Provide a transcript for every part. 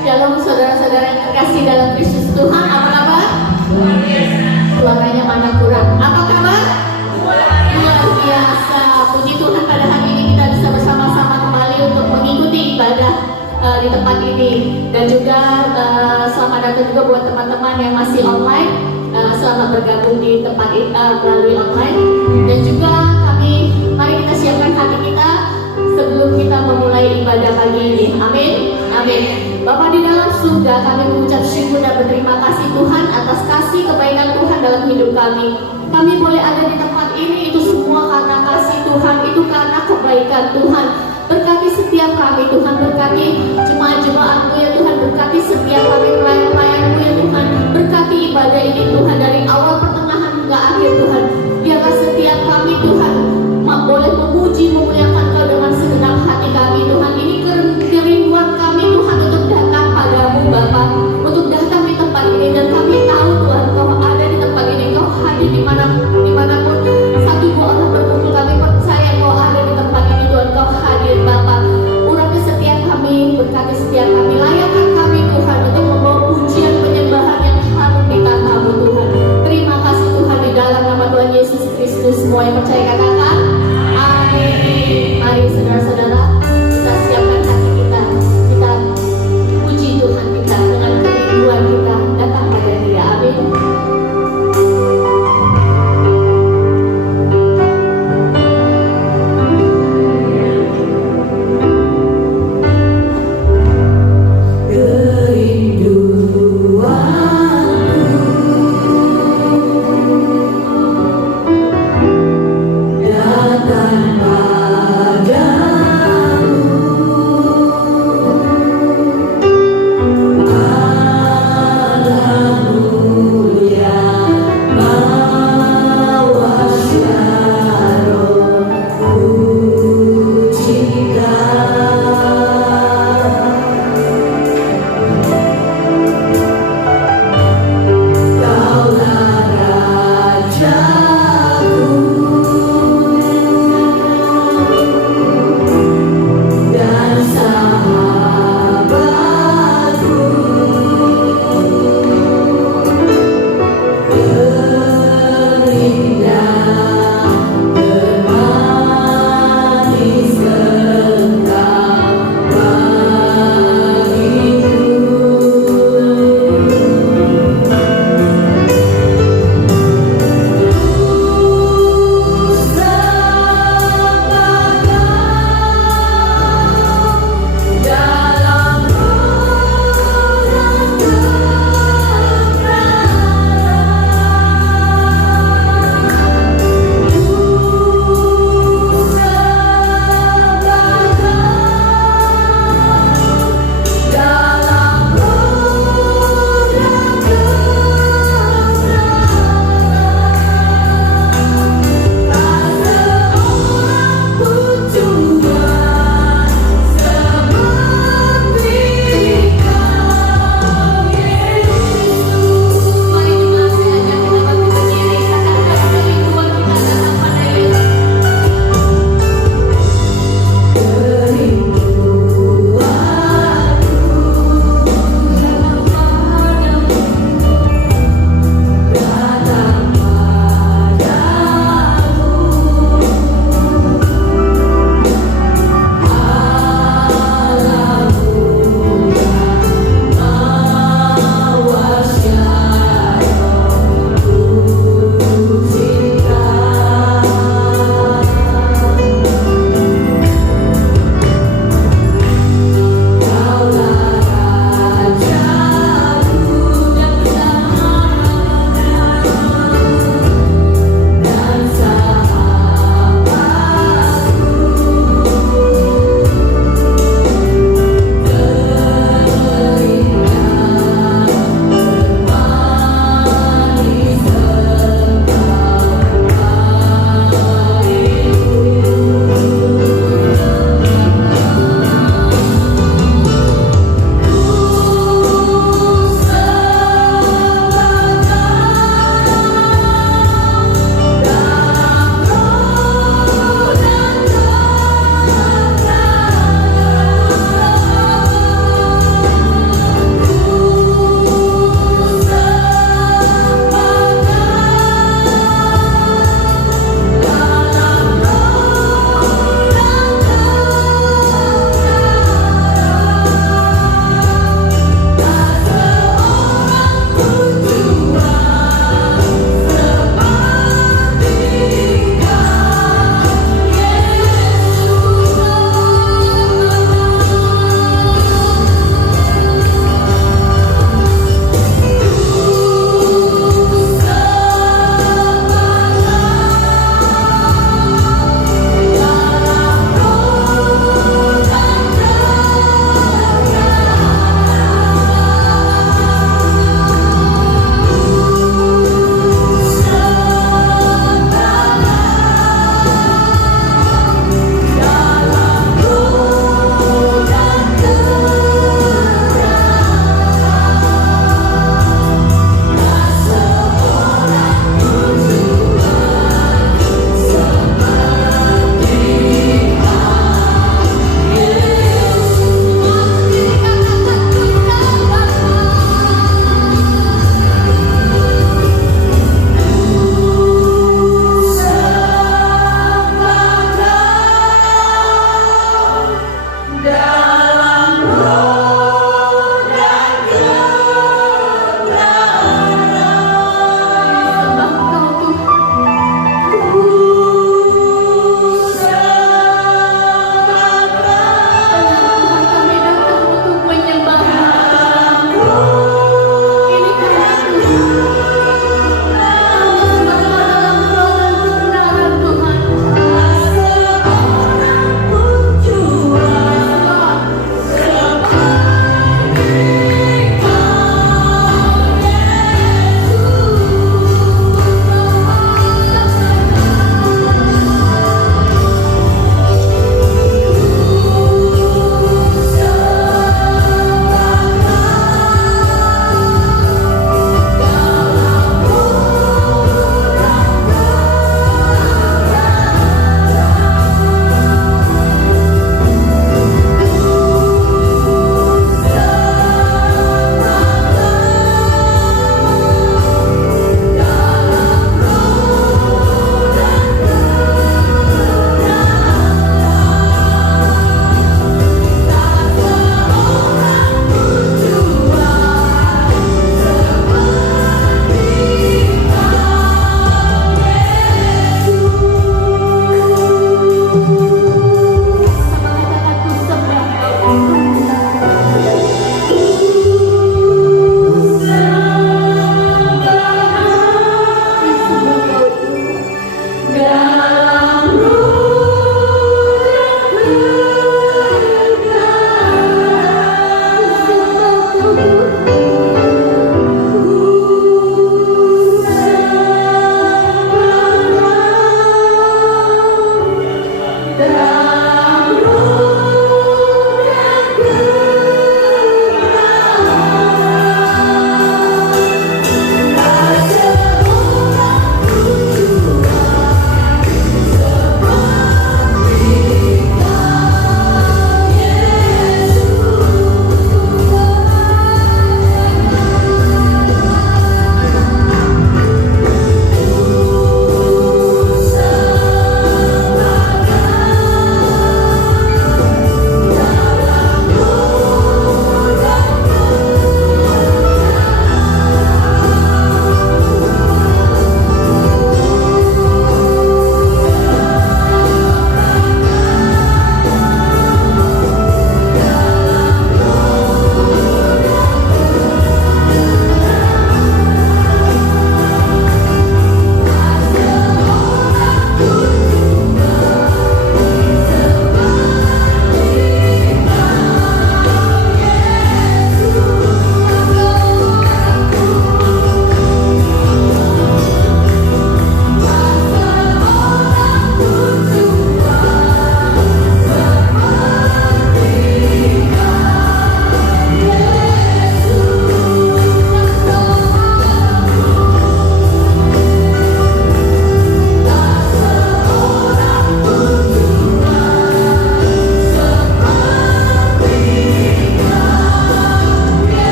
Shalom saudara-saudara yang terkasih dalam Kristus Tuhan. Apa kabar? Luar biasa. Suaranya mana kurang? Apa kabar? Luar biasa. Puji Tuhan, pada hari ini kita bisa bersama-sama kembali untuk mengikuti ibadah di tempat ini. Dan juga selamat datang juga buat teman-teman yang masih online, selamat bergabung di tempat melalui online. Dan juga mari kita siapkan hati kita sebelum kita memulai ibadah pagi ini. Amin. Amin. Bapa di dalam surga, kami mengucap syukur dan berterima kasih Tuhan atas kasih kebaikan Tuhan dalam hidup kami. Kami boleh ada di tempat ini, itu semua karena kasih Tuhan, itu karena kebaikan Tuhan. Berkati setiap kami Tuhan, berkati jemaat-jemaat-Mu ya Tuhan, berkati setiap kami pelayan-pelayan-Mu ya Tuhan. Berkati ibadah ini Tuhan, dari awal pertengahan hingga akhir Tuhan. Biarlah setiap kami Tuhan boleh memuji, memuliakan Kau dengan segenap hati kami Tuhan. Ini kerinduan kami Tuhan untuk datang padamu Bapa, untuk datang di tempat ini. Dan kami tahu Tuhan, Kau ada di tempat ini, Kau hadir dimanapun satu dua orang berkumpul. Kami percaya Kau ada di tempat ini Tuhan, Kau hadir Bapa. Urapi setiap kami, berkati setiap kami, layakkan kami Tuhan untuk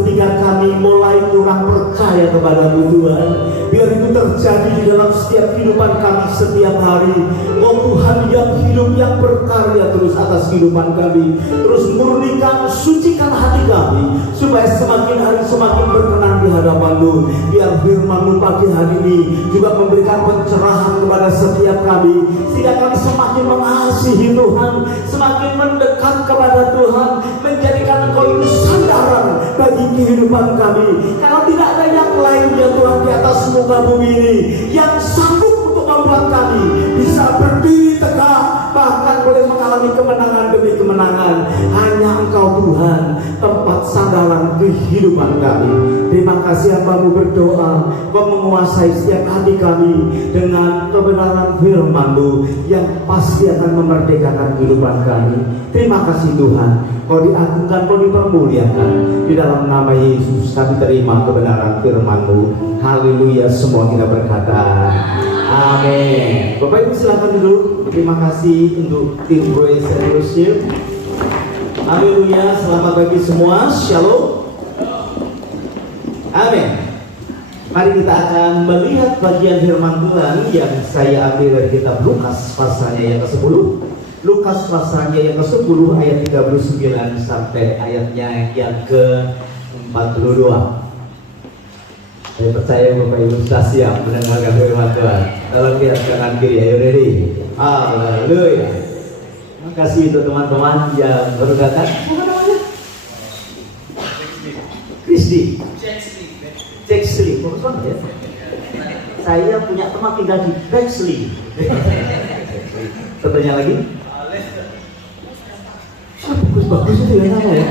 ketika kami mulai kurang percaya kepada Tuhan, biar itu terjadi di dalam setiap kehidupan kami setiap hari. Oh Tuhan yang hidup, yang berkarya terus atas kehidupan kami, terus murnikan, sucikan hati kami, supaya semakin hari semakin berkenan di hadapan-Mu. Biar firman-Mu pagi hari ini juga memberikan pencerahan kepada setiap kami, sehingga kami semakin mengasihi Tuhan, semakin mendekat kepada Tuhan, menjadikan Engkau itu sandaran bagi kehidupan kami. Karena tidak ada yang lain ya Tuhan di atas muka bumi ini yang sanggup untuk membuat kami bisa berdiri tegak, bahkan boleh mengalami kemenangan demi kemenangan. Hanya Engkau Tuhan, tempat sandaran kehidupan kami. Terima kasih Hamba-Mu berdoa, Kau menguasai setiap hati kami dengan kebenaran firman-Mu yang pasti akan memerdekakan kehidupan kami. Terima kasih Tuhan, Kau diagungkan, Kau dipermuliakan. Di dalam nama Yesus kami terima kebenaran firman-Mu. Haleluya, semua kita berkata amin. Bapak Ibu silakan dulu. Terima kasih untuk tim Praise and Worship. Haleluya, selamat pagi semua. Shalom. Amin. Mari kita akan melihat bagian firman Tuhan yang saya ambil dari kitab Lukas pasalnya yang ke-10. Lukas pasalnya yang ke-10 ayat 39 sampai ayatnya yang ke-42. Saya percaya Bapak Ibu sudah siap mendengarkan firman Tuhan. Tolong lihat kanan kiri, ayo ready. Haleluya. Terima kasih untuk teman-teman yang baru datang. Apa namanya? Kristi. Bexley, bagus banget ya. Saya punya teman tinggal di Bexley. Satunya lagi? Bagus itu ya namanya ya.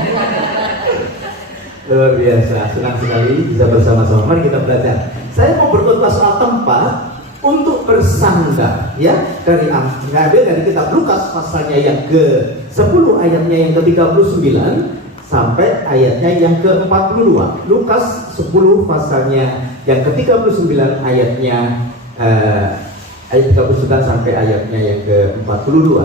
Luar biasa, senang sekali bisa bersama-sama. Mari kita belajar. Saya mau berkhotbah soal tempat untuk bersandar, ya, ngambil dari kitab Lukas pasalnya yang ke-10 ayatnya yang ke-39 sampai ayatnya yang ke-42. Lukas 10 pasalnya yang ke-39 ayatnya ayat 39 sampai ayatnya yang ke-42.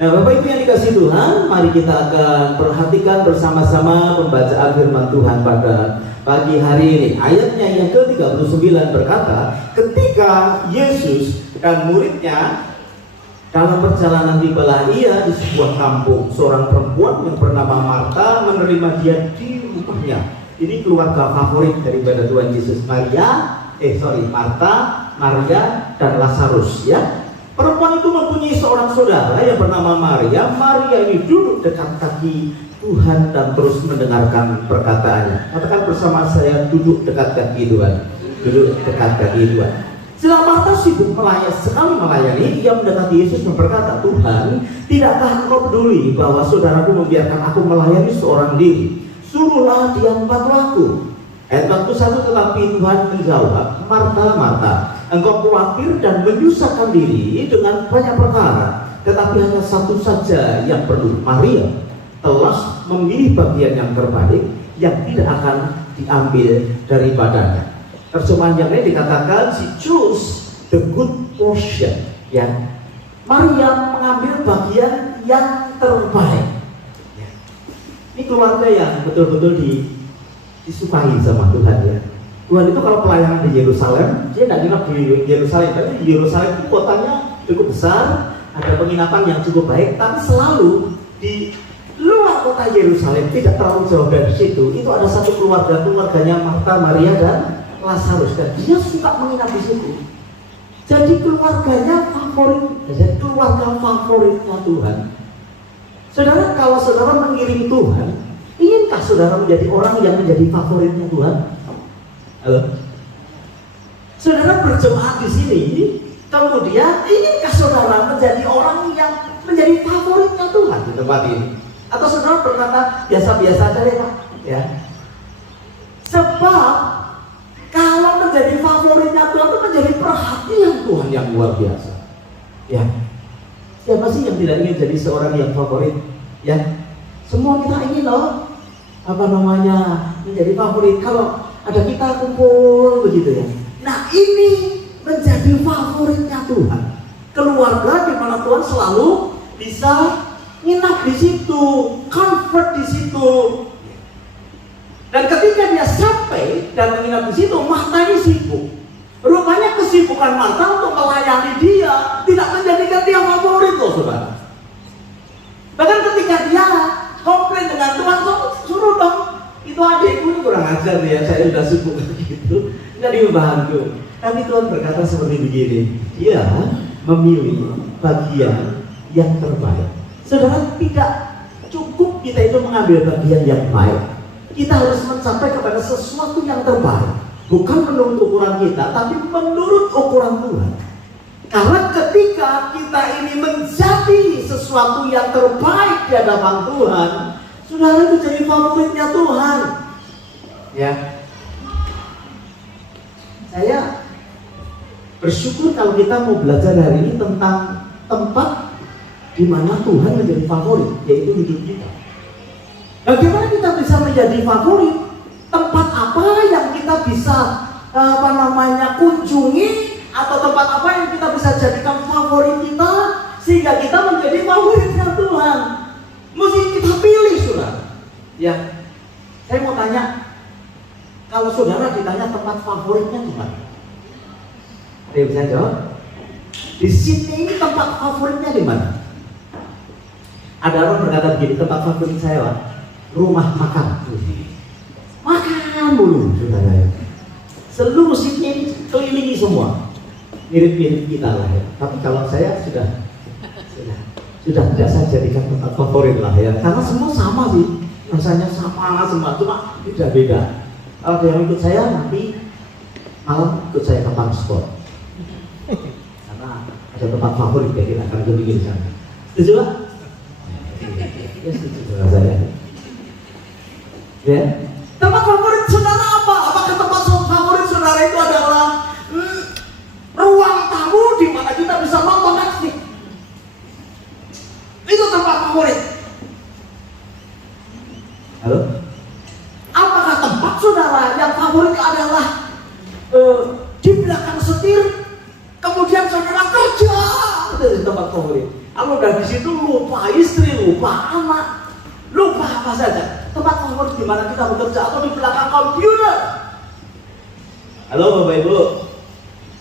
Nah, Bapak Ibu yang dikasihi Tuhan, mari kita akan perhatikan bersama-sama pembacaan firman Tuhan pada pagi hari ini. Ayatnya yang ke-39 berkata, ketika Yesus dan muridnya dalam perjalanan tibalah ia di sebuah kampung, seorang perempuan yang bernama Marta menerima dia di rumahnya. Ini keluarga favorit daripada Tuhan Yesus, Marta, Maria, dan Lazarus, ya. Perempuan itu mempunyai seorang saudara yang bernama Maria. Maria ini duduk dekat kaki Tuhan dan terus mendengarkan perkataannya. Katakan bersama saya, duduk dekat kaki Tuhan. Duduk dekat kaki Tuhan. Setelah Marta sibuk sekali melayani, ia mendekati Yesus dan berkata, Tuhan, tidakkah Engkau peduli bahwa saudaraku membiarkan aku melayani seorang diri? Suruhlah dia membantu aku. Ayat 41, tetapi Tuhan menjawab, Marta, Marta, engkau khawatir dan menyusahkan diri dengan banyak perkara, tetapi hanya satu saja yang perlu. Maria telah memilih bagian yang terbaik, yang tidak akan diambil daripadanya. Terjemahan yang lain dikatakan, she chose the good portion. Ya, Maria mengambil bagian yang terbaik. Ya. Ini keluarga yang betul-betul disukai sama Tuhan, ya. Tuhan itu kalau pelayanan di Yerusalem, dia tidak nginap di Yerusalem, tapi di Yerusalem itu kotanya cukup besar, ada penginapan yang cukup baik, tapi selalu di luar kota Yerusalem, tidak terlalu jauh dari situ, itu ada satu keluarganya Marta, Maria, dan Lazarus, dan dia suka menginap di situ. Jadi keluarganya favorit, jadi keluarga favoritnya Tuhan. Saudara, kalau saudara mengiring Tuhan, inginkah saudara menjadi orang yang menjadi favoritnya Tuhan? Halo? Saudara berjemaat di sini, kemudian inginkah saudara menjadi orang yang menjadi favoritnya Tuhan di tempat ini? Atau saudara berkata biasa-biasa aja deh Pak, ya? Sebab kalau menjadi favoritnya Tuhan itu menjadi perhatian Tuhan yang luar biasa. Ya, siapa sih yang tidak ingin jadi seorang yang favorit? Ya, semua kita ingin loh, menjadi favorit. Kalau ada kita kumpul begitu ya. Nah, ini menjadi favoritnya Tuhan. Keluarga di mana Tuhan selalu bisa nginap di situ, comfort di situ. dan menginap di situ, Marta ini sibuk. Rupanya kesibukan Marta untuk melayani dia tidak menjadikan dia favorit loh saudara. Bahkan ketika dia komplain dengan Tuhan, suruh dong, itu adikku ini kurang ajar nih ya, saya udah sibuk gitu, nggak dibantu. Tapi Tuhan berkata seperti begini, dia memilih bagian yang terbaik. Saudara, tidak cukup kita itu mengambil bagian yang baik. Kita harus mencapai kepada sesuatu yang terbaik. Bukan menurut ukuran kita, tapi menurut ukuran Tuhan. Karena ketika kita ini menjadi sesuatu yang terbaik di hadapan Tuhan, saudara itu jadi favoritnya Tuhan. Ya, saya bersyukur kalau kita mau belajar hari ini tentang tempat di mana Tuhan menjadi favorit, yaitu hidup kita. Bagaimana kita bisa menjadi favorit? Tempat apa yang kita bisa kunjungi, atau tempat apa yang kita bisa jadikan favorit kita sehingga kita menjadi favoritnya Tuhan? Mesti kita pilih, saudara. Ya, saya mau tanya, kalau saudara ditanya tempat favoritnya di mana? Ada yang bisa jawab? Di sini ini tempat favoritnya di mana? Ada orang berkata begini, tempat favorit saya Pak, rumah makan. Makan dulu, saudara. Seluruh sini ini kelilingi semua, mirip-mirip kita lah ya. Tapi kalau saya sudah tidak saya jadikan tempat favorit lah ya, karena semua sama sih, rasanya sama semua, cuma beda-beda. Kalau ada yang ikut saya nanti malam ikut saya ke Palm Sport, karena ada tempat favorit ya, kita akan pergi di sana. Setuju Pak? Ya setuju saya. Ya. Tempat favorit saudara apa? Apakah tempat favorit saudara itu adalah ruang tamu di mana kita bisa nonton Netflix? Itu tempat favorit. Halo? Apakah tempat saudara yang favorit adalah di belakang setir, kemudian saudara kerja? Itu tempat favorit. Kalau udah di situ lupa istri, lupa anak, lupa apa saja. Tempat favorit di mana kita bekerja atau di belakang komputer? Halo Bapak Ibu.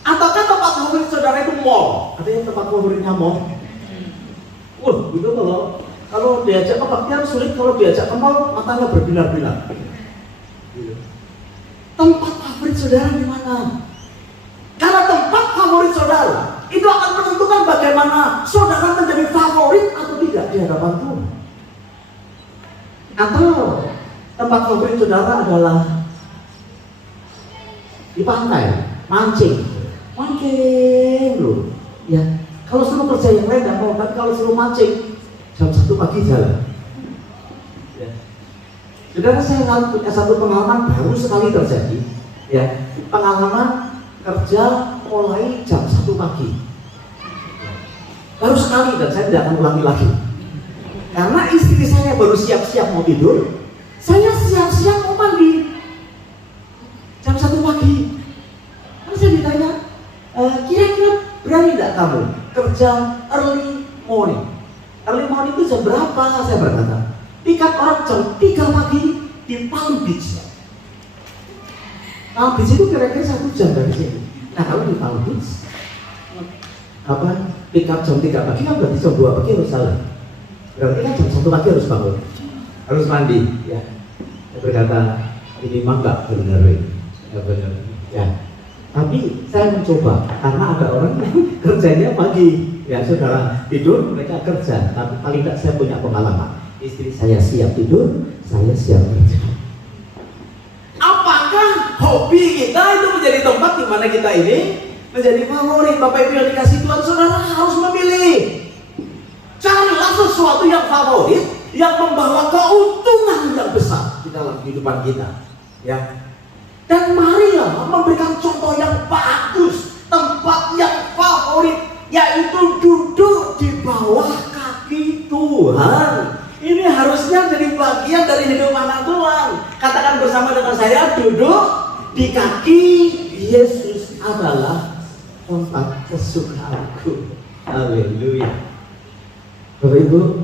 Ataukah tempat favorit saudara itu mall? Artinya tempat favoritnya mall? Gitu kalau diajak ke baktian sulit, kalau diajak ke mall matanya berbinar-binar. Tempat favorit saudara di mana? Karena tempat favorit saudara itu akan menentukan bagaimana saudara menjadi favorit atau tidak di hadapan Tuhan. Atau tempat favorit saudara adalah di pantai, mancing loh. Ya, kalau suruh kerja yang lain nggak mau, tapi kalau suruh mancing jam 1 pagi jalan. Ya. Saudara, saya punya satu pengalaman baru sekali terjadi. Ya, pengalaman kerja mulai jam 1 pagi. Baru sekali dan saya tidak akan ulangi lagi. Karena istri saya baru siap-siap mau tidur, saya siap-siap mau mandi jam 1 pagi. Lalu saya ditanya, kira-kira berani tidak kamu kerja early morning? Early morning itu jam berapa? Saya berkata, pikat orang jam 3 pagi di Palm Beach. Palm Beach itu kira-kira 1 jam dari sini. Nah kalau di Palm Beach, pikat jam 3 pagi kan berarti jam 2 pagi harus jalan. Berarti kan jam 1 pagi harus bangun, harus mandi. Ya, saya berkata ini mah nggak benar, ya. Tapi saya mencoba karena ada orang yang kerjanya pagi. Ya saudara, tidur mereka kerja. Tapi paling tidak saya punya pengalaman. Istri saya siap tidur, saya siap kerja. Apakah hobi kita itu menjadi tempat di mana kita ini menjadi favorit? Bapak Ibu yang dikasih Tuhan, saudara harus memilih. Carilah sesuatu yang favorit, yang membawa keuntungan yang besar di dalam kehidupan kita. Ya. Dan marilah memberikan contoh yang bagus, tempat yang favorit, yaitu duduk di bawah kaki Tuhan. Ini harusnya jadi bagian dari hidup anak Tuhan. Katakan bersama dengan saya, duduk di kaki Yesus adalah tempat kesukaanku. Haleluya. Bapak Ibu,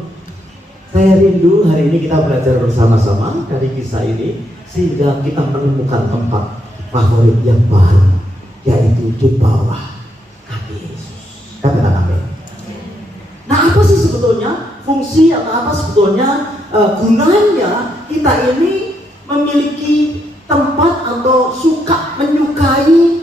Saya rindu hari ini kita belajar bersama-sama dari kisah ini sehingga kita menemukan tempat favorit yang baru, yaitu di bawah kaki Yesus. Katakan amin. Nah, apa sih sebetulnya fungsi atau apa sebetulnya gunanya kita ini memiliki tempat atau menyukai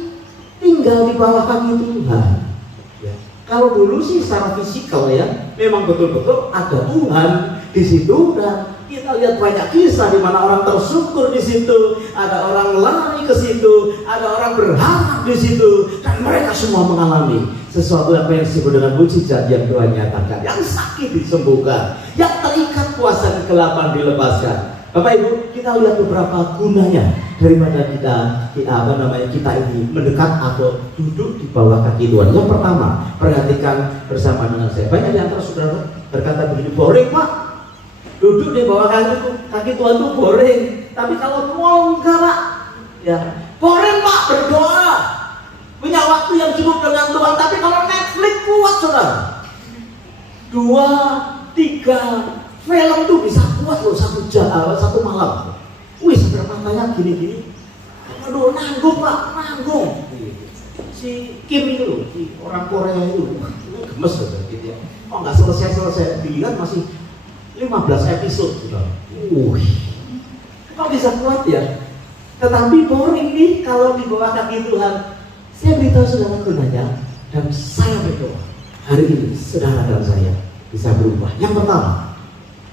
tinggal di bawah kaki Tuhan? Ya. Kalau dulu sih secara fisikal ya, memang betul-betul ada Tuhan di situ, dan kita lihat banyak kisah di mana orang tersyukur di situ, ada orang lari ke situ, ada orang berharap di situ, dan mereka semua mengalami sesuatu yang disebut dengan mujizat yang Tuhan nyatakan. Yang sakit disembuhkan, yang terikat kuasa kegelapan dilepaskan. Bapak Ibu, kita lihat beberapa gunanya daripada kita ini mendekat atau duduk di bawah kaki Tuhan. Yang pertama, perhatikan bersama dengan saya. Banyak di antara saudara berkata begini, boring Pak, duduk di bawah kaki Tuhan itu boring. Tapi kalau mau enggak, ya boring Pak, berdoa, punya waktu yang cukup dengan Tuhan. Tapi kalau Netflix kuat saudara, 2, 3 film tuh bisa kuat loh satu malam. Wih, sampai matanya gini-gini. Aduh, nanggung Pak, nanggung. Si Kim itu loh, si orang Korea itu, gemes gitu ya. Oh, nggak selesai dilihat masih 15 episode sudah. Kok bisa kuat ya? Tetapi boring nih kalau di bawah kaki Tuhan. Saya beritahu saudara gunanya, dan saya berdoa hari ini saudara dan saya bisa berubah. Yang pertama,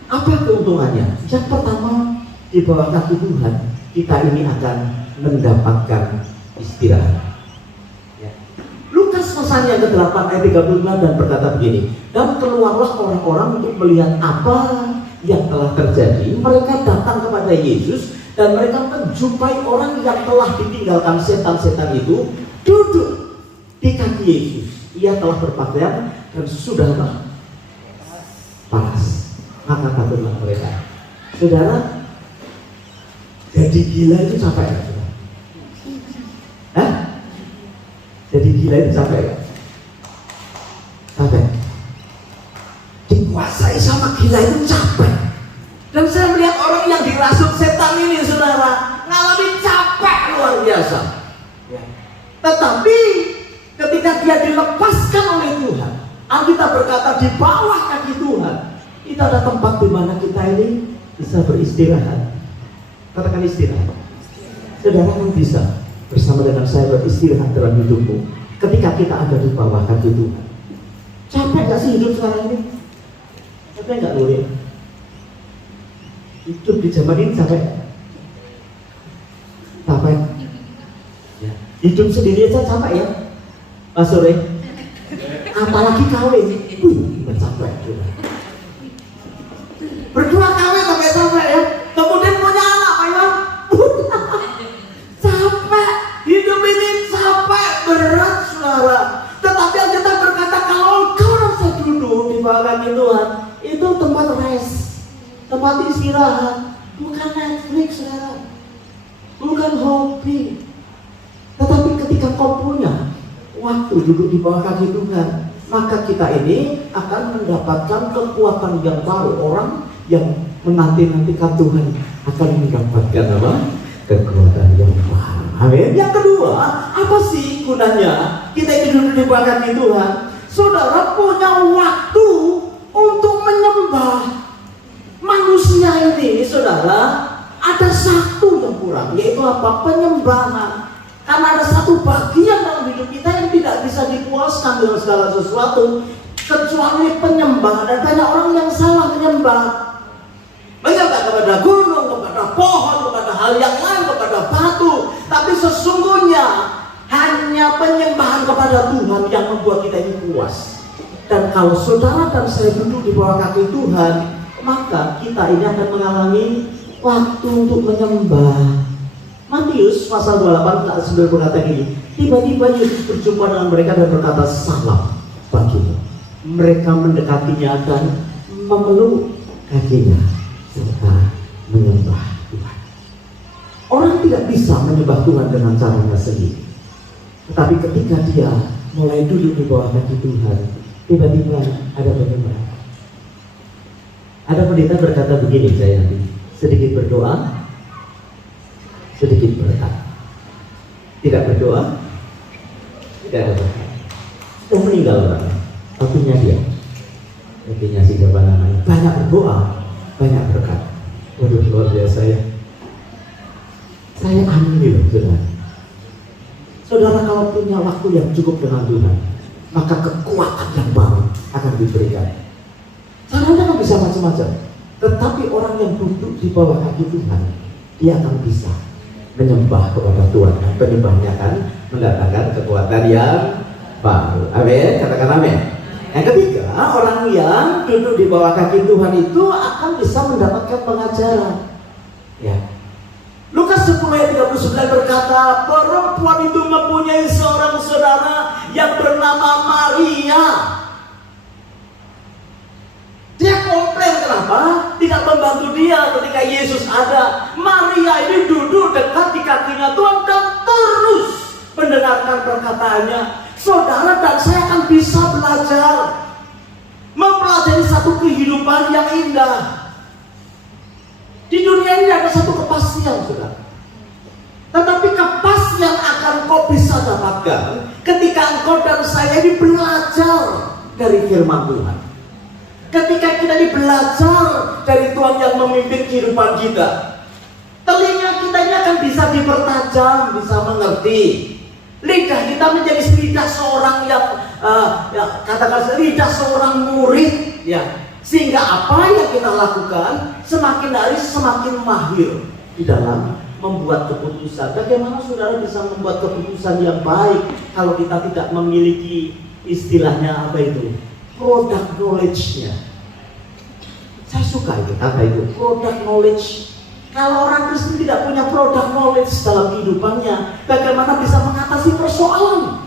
apa keuntungannya? Yang pertama, di bawah kaki Tuhan kita ini akan mendapatkan istirahat. Ya. Lukas pasal yang ke-8 ayat 39 dan berkata begini, dan keluarlah orang-orang untuk melihat apa yang telah terjadi. Mereka datang kepada Yesus dan mereka menjumpai orang yang telah ditinggalkan setan-setan itu duduk di kaki Yesus. Ia telah berpakaian dan sudah panas. Maka takutlah mereka. Saudara, jadi gila itu capek ya? Hah? Jadi gila itu capek ya? Capek. Dikuasai sama gila itu capek. Dan saya melihat orang yang dirasuk setan ini, saudara, ngalami capek luar biasa. Ya. Tetapi ketika dia dilepaskan oleh Tuhan, Alkitab berkata di bawah kaki Tuhan, kita ada tempat di mana kita ini bisa beristirahat. Katakan istirahat. Saudara kan bisa bersama dengan saya beristirahat dalam hidupmu ketika kita ada di bawah kaki Tuhan. Capek gak sih hidup sekarang ini? Capek gak Nuri? Hidup di zaman ini capek? Capek? Ya. Hidup sendiri aja capek ya? Mas Sore? Apalagi kawin? Capek juga. Berdua kawin sampai capek ya, kemudian punya anak, Pak Iwan. Capek, hidup ini capek, berat saudara. Tetapi Alkitab berkata kalau engkau rasa duduk di bawah kaki Tuhan, itu tempat rest, tempat istirahat, bukan Netflix saudara, bukan hobi. Tetapi ketika kau punya waktu duduk di bawah kaki Tuhan, maka kita ini akan mendapatkan kekuatan yang baru. Orang yang menanti-nantikan Tuhan akan mendapatkan apa? Kekuatan yang baru. Amin. Yang kedua, apa sih gunanya kita ini duduk di bawah kaki Tuhan? Saudara punya waktu untuk menyembah. Manusia ini, saudara, ada satu yang kurang, yaitu apa? Penyembahan. Karena ada satu bagian dalam hidup kita yang tidak bisa dipuaskan dengan segala sesuatu kecuali penyembahan. Dan banyak orang yang salah menyembah. Menyembah kepada gunung, kepada pohon, kepada hal yang lain, kepada batu. Tapi sesungguhnya hanya penyembahan kepada Tuhan yang membuat kita ini puas. Dan kalau saudara dan saya duduk di bawah kaki Tuhan, maka kita ini akan mengalami waktu untuk menyembah. Matius pasal 28 ayat 9 berkata gini, tiba-tiba Yesus berjumpa dengan mereka dan berkata, salam bagimu. Mereka mendekatinya dan memeluk kakinya serta menyembah Tuhan. Orang tidak bisa menyembah Tuhan dengan caranya sendiri. Tetapi ketika dia mulai duduk di bawah kaki Tuhan, tiba-tiba ada penyembahan. Ada pendeta berkata begini, saya nanti sedikit berdoa, sedikit berkat. Tidak berdoa, tidak ada berkat. Sudah meninggal orang, tapinya dia. Tapinya siapa namanya? Banyak berdoa, banyak berkat. Waduh, luar biasa ya. Saya amini loh, saudara. Saudara kalau punya waktu yang cukup dengan Tuhan, maka kekuatan yang baru akan diberikan. Caranya kan bisa macam-macam. Tetapi orang yang duduk di bawah kaki Tuhan, dia akan bisa menyembah kepada Tuhan. Dan penyembahnya akan mendatangkan kekuatan yang baru. Amin, katakan amin. Yang ketiga, orang yang duduk di bawah kaki Tuhan itu akan bisa mendapatkan pengajaran. Ya. Lukas 10 ayat 39 berkata, perempuan itu mempunyai seorang saudara yang bernama Maria. Dia komplain kenapa tidak membantu dia ketika Yesus ada. Maria ini duduk dekat di kakinya Tuhan dan terus mendengarkan perkataannya. Saudara dan saya akan bisa belajar, mempelajari satu kehidupan yang indah. Di dunia ini ada satu kepastian, saudara. Tetapi kepastian akan kau bisa dapatkan ketika engkau dan saya ini belajar dari firman Tuhan. Ketika kita ini belajar dari Tuhan yang memimpin kehidupan kita, telinga kita ini akan bisa dipertajam, bisa mengerti. Lidah kita menjadi lidah seorang yang katakan lidah seorang murid, ya. Sehingga apa yang kita lakukan semakin hari semakin mahir di dalam membuat keputusan. Bagaimana saudara bisa membuat keputusan yang baik kalau kita tidak memiliki istilahnya apa itu? Product knowledge-nya. Saya suka itu kata itu, product knowledge. Kalau orang Kristen tidak punya product knowledge dalam kehidupannya, bagaimana bisa mengatasi persoalan?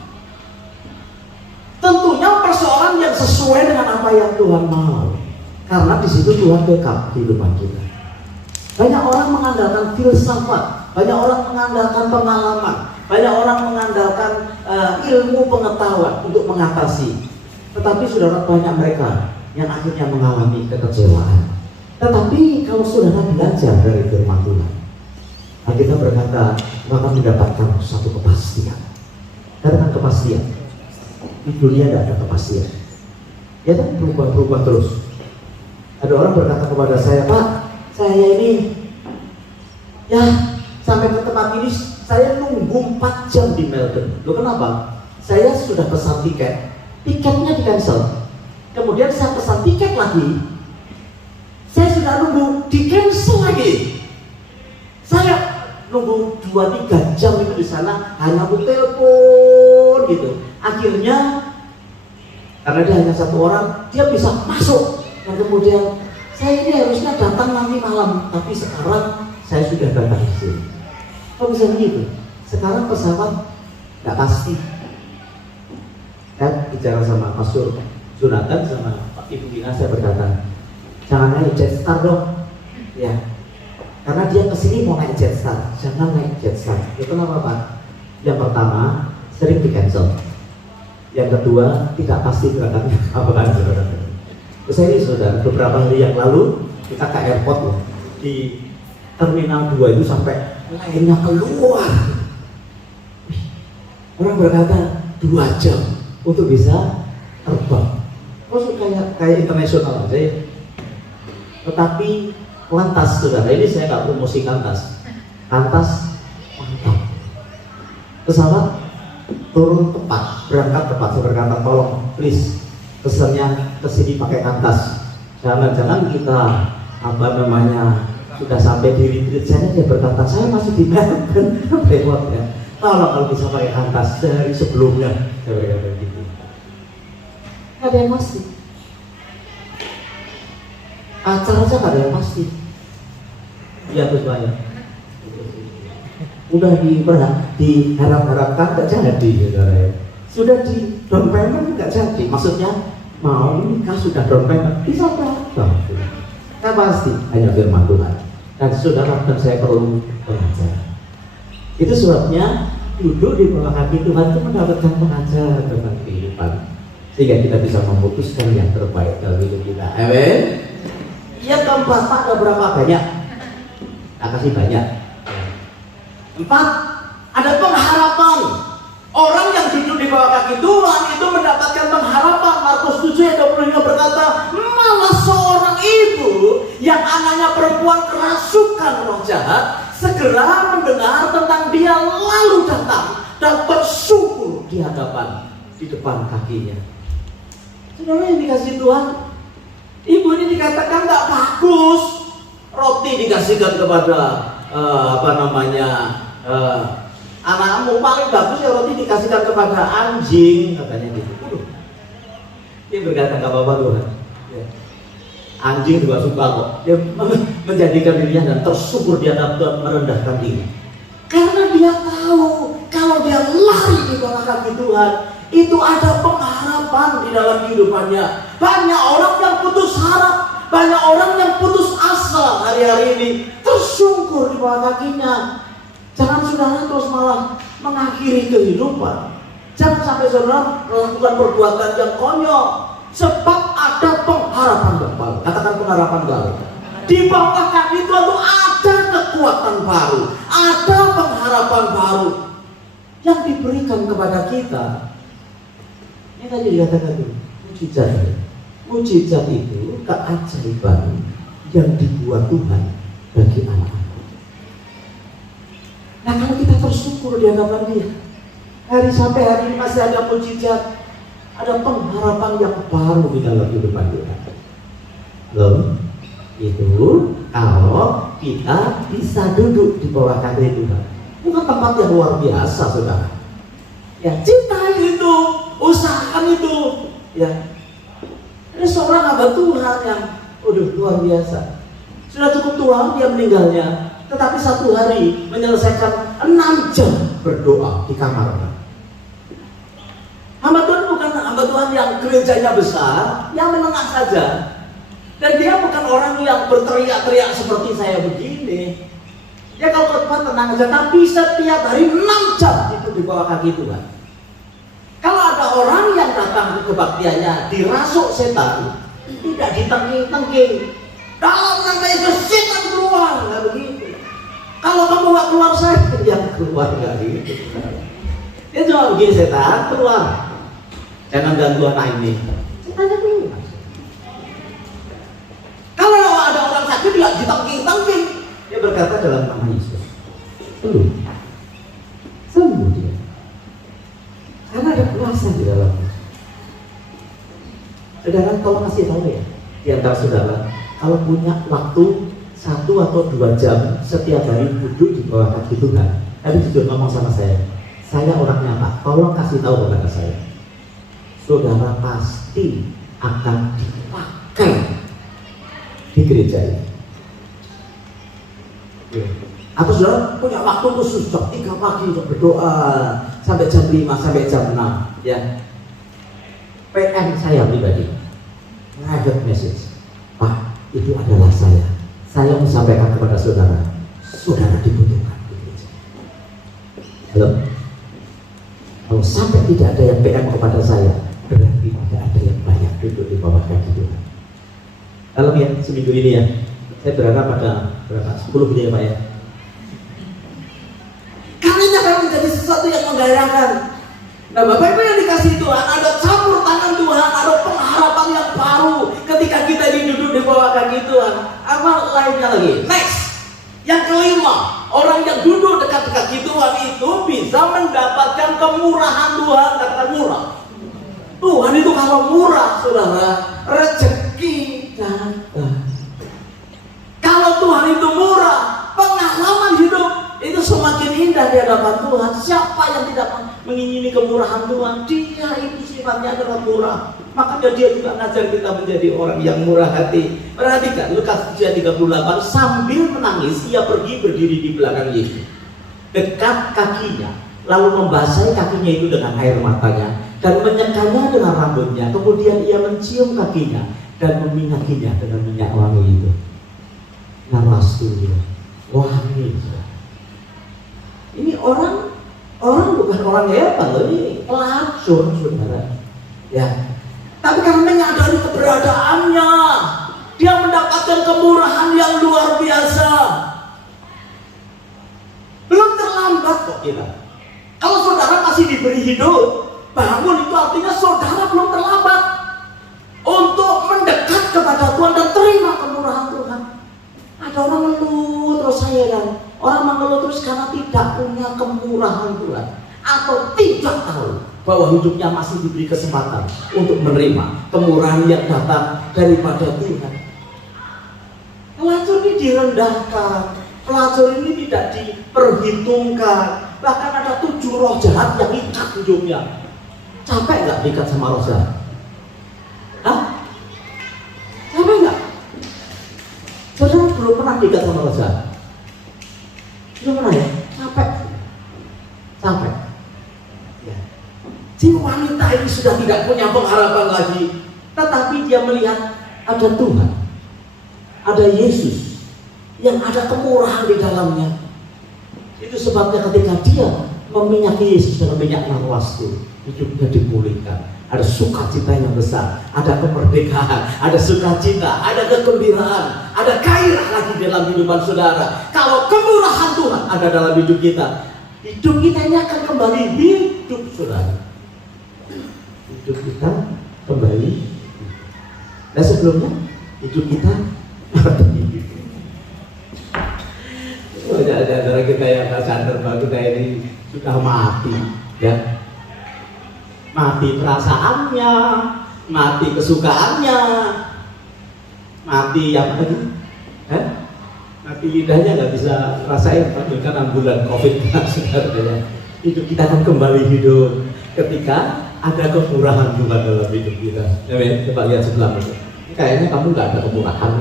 Tentunya persoalan yang sesuai dengan apa yang Tuhan mau. Karena di situ Tuhan backup kehidupan kita. Banyak orang mengandalkan filsafat, banyak orang mengandalkan pengalaman, banyak orang mengandalkan ilmu pengetahuan untuk mengatasi. Tetapi saudara, banyak mereka yang akhirnya mengalami kekecewaan. Tetapi kalau saudara belajar dari firman Tuhan, kita berkata akan mendapatkan satu kepastian. Katakan kepastian. Di dunia tidak ada kepastian. Ya kan, berubah-berubah terus. Ada orang berkata kepada saya, Pak, saya ini ya sampai ke tempat ini saya nunggu 4 jam di Melbourne. Loh kenapa? Saya sudah pesan tiket, tiketnya di cancel. Kemudian saya pesan tiket lagi, saya sudah nunggu di cancel lagi. Saya nunggu 2-3 jam itu di sana hanya untuk telepon gitu. Akhirnya karena dia hanya satu orang, dia bisa masuk. Dan kemudian saya ini harusnya datang nanti malam, tapi sekarang saya sudah datang di sini. Kok bisa begitu? Sekarang pesawat nggak pasti. Kan bicara sama Pastor Jonathan sama Pak Ibu Gina, saya berkata, jangan naik Jetstar dong. Ya, karena dia kesini mau naik Jetstar, jangan naik Jetstar. Itu kenapa Pak? Yang pertama sering di cancel. Yang kedua tidak pasti berangkatnya kapan saudara. Saya ini saudara, beberapa hari yang lalu kita ke airport loh, di Terminal 2 itu sampai lainnya keluar. Orang berkata 2 jam untuk bisa terbang. Kok kayak internasional aja ya. Tetapi lantas saudara, ini saya nggak promosi lantas mantap. Pesawat turun tepat, berangkat tepat. Saya berkata tolong please pesannya kesini pakai kantas. Jangan-jangan kita sudah sampai di retreat saya, dia berkata saya masih di Melbourne repot ya. Tolong kalau bisa pakai kantas dari sebelumnya. Saya berkata begitu. Ada yang pasti. Acara saja nggak ada yang pasti. Iya terus banyak. Udah diharap-harapkan nggak jadi, saudara ya. Sudah di down payment nggak jadi. Maksudnya mau nikah sudah down payment bisa berapa? Nggak pasti, hanya firman Tuhan. Dan saudara dan saya perlu pengajaran. Itu sebabnya duduk di bawah kaki Tuhan itu mendapatkan pengajaran tentang kehidupan, sehingga kita bisa memutuskan yang terbaik dalam hidup kita. Amin. Yang keempat, Pak, ada berapa banyak? Tak kasih banyak. 4, ada pengharapan. Orang yang duduk di bawah kaki Tuhan itu mendapatkan pengharapan. Markus 7 ayat 25 berkata, malah seorang ibu yang anaknya perempuan kerasukan roh jahat segera mendengar tentang dia lalu datang dan bersyukur di depan kakinya. Saudara yang dikasih Tuhan, ibu ini dikatakan nggak bagus. Roti dikasihkan kepada anakmu, paling bagus ya roti dikasihkan kepada anjing, katanya gitu. Dia berkata nggak apa-apa Tuhan. Ya. Anjing juga suka kok. Dia menjadikan dirinya dan tersyukur dia dapat merendahkan diri. Karena dia tahu kalau dia lari di bawah kaki Tuhan, itu ada pengharapan di dalam kehidupannya. Banyak orang yang putus harap, banyak orang yang putus asa hari-hari ini, tersyukur di bawah kakinya. Jangan saudara terus malah mengakhiri kehidupan. Jangan sampai saudara melakukan perbuatan yang konyol, sebab ada pengharapan yang baru. Katakan pengharapan baru. Di bawah kaki Tuhan itu ada kekuatan baru, ada pengharapan baru yang diberikan kepada kita. Ini tadi dikatakan itu mujizat. Mujizat itu keajaiban yang dibuat Tuhan bagi anak-anak. Nah, kalau kita bersyukur di hadapan Dia, hari sampai hari ini masih ada mujizat, ada pengharapan yang baru di dalam kehidupan kita. Loh, itu kalau kita bisa duduk di bawah kaki Tuhan, bukan tempat yang luar biasa, saudara. Ya, cintai itu, usahakan itu, ya. Ada seorang hamba Tuhan yang luar biasa. Sudah cukup tua dia meninggalnya, tetapi satu hari menyelesaikan 6 jam berdoa di kamarnya. Hamba Tuhan bukan hamba Tuhan yang gerejanya besar, yang menengah saja. Dan dia bukan orang yang berteriak-teriak seperti saya begini. Dia kalau khotbah tenang aja, tapi setiap hari 6 jam itu di bawah kaki Tuhan. Kalau ada orang yang datang ke kebaktiannya dirasuk setan, tidak ditengking-tengking. Dalam nama Yesus setan keluar, nggak begitu. Kalau kamu nggak keluar, saya yang keluar, nggak gitu. Dia cuma begini, setan keluar. Jangan ganggu anak ini. Setannya keluar. Kalau ada orang sakit tidak ditengking-tengking. Dia berkata dalam nama Yesus, sembuh dia. Karena ada kuasa di dalamnya. Saudara, tolong kasih tahu ya, di antara saudara, kalau punya waktu 1 atau 2 jam setiap hari duduk di bawah kaki Tuhan, tadi jujur ngomong sama saya orangnya Pak, tolong kasih tahu kepada saya, saudara pasti akan dipakai di gereja ini. Atau saudara punya waktu khusus jam 3 pagi untuk berdoa sampai jam 5, sampai jam 6, ya. PM saya pribadi, private message, Pak, itu adalah saya mau sampaikan kepada saudara, saudara dibutuhkan di gereja. Halo? Kalau sampai tidak ada yang PM kepada saya, berarti tidak ada yang banyak duduk di bawah kaki Tuhan. Dalam ya, seminggu ini ya, saya berharap ada berapa? 10 gitu ya Pak ya. Kalian akan menjadi sesuatu yang menggairahkan. Nah, Bapak Ibu yang dikasih Tuhan, ada campur tangan Tuhan, ada pengharapan yang baru ketika kita duduk di bawah kaki Tuhan. Apa lainnya lagi? Next, yang kelima, orang yang duduk dekat kaki Tuhan itu bisa mendapatkan kemurahan Tuhan. Katakan murah. Tuhan itu kalau murah, saudara, rezeki datang. Kalau Tuhan itu murah, pengalaman hidup itu semakin indah di hadapan Tuhan. Siapa yang tidak mengingini kemurahan Tuhan? Dia itu sifatnya adalah murah. Makanya dia juga ngajar kita menjadi orang yang murah hati. Perhatikan Lukas 3:38, sambil menangis ia pergi berdiri di belakang Yesus, dekat kakinya, lalu membasahi kakinya itu dengan air matanya dan menyekanya dengan rambutnya. Kemudian ia mencium kakinya dan meminakinya dengan minyak wangi itu. Namastu, wangi. Ini orang bukan orang hebat loh, ini pelacur, saudara. Ya. Tapi karena menyadari keberadaannya, dia mendapatkan kemurahan yang luar biasa. Belum terlambat kok kita. Kalau saudara masih diberi hidup, bangun, itu artinya saudara belum terlambat untuk mendekat kepada Tuhan dan terima kemurahan Tuhan. Ada orang mengeluh terus, saya dan orang mengeluh terus karena tidak punya kemurahan Tuhan, atau tidak tahu bahwa hidupnya masih diberi kesempatan untuk menerima kemurahan yang datang daripada Tuhan. Pelacur ini direndahkan, pelacur ini tidak diperhitungkan, bahkan ada 7 roh jahat yang ikat hidupnya. Capek nggak diikat sama roh jahat? Hah? Capek nggak? Saudara belum pernah diikat sama roh jahat? Belum pernah ya? Capek? Capek? Ya. Si wanita ini sudah tidak punya pengharapan lagi, tetapi dia melihat ada Tuhan, ada Yesus yang ada kemurahan di dalamnya. Itu sebabnya ketika dia meminyaki Yesus dengan minyak narwastu, hidupnya dipulihkan. Ada sukacita yang besar, ada kemerdekaan, ada sukacita, ada kegembiraan, ada gairah lagi dalam kehidupan saudara. Kalau kemurahan Tuhan ada dalam hidup kita ini akan kembali hidup, saudara. Hidup kita kembali. Nah, sebelumnya hidup kita ada kita yang gak sadar bahwa kita ini sudah mati, ya. Mati perasaannya, mati kesukaannya, mati yang tadi, mati lidahnya nggak bisa rasain bahkan ambulan COVID. Saudara, hidup kita akan kembali hidup ketika ada kemurahan Tuhan dalam hidup kita. Ya, coba lihat sebelah itu. Kayaknya kamu nggak ada kemurahan.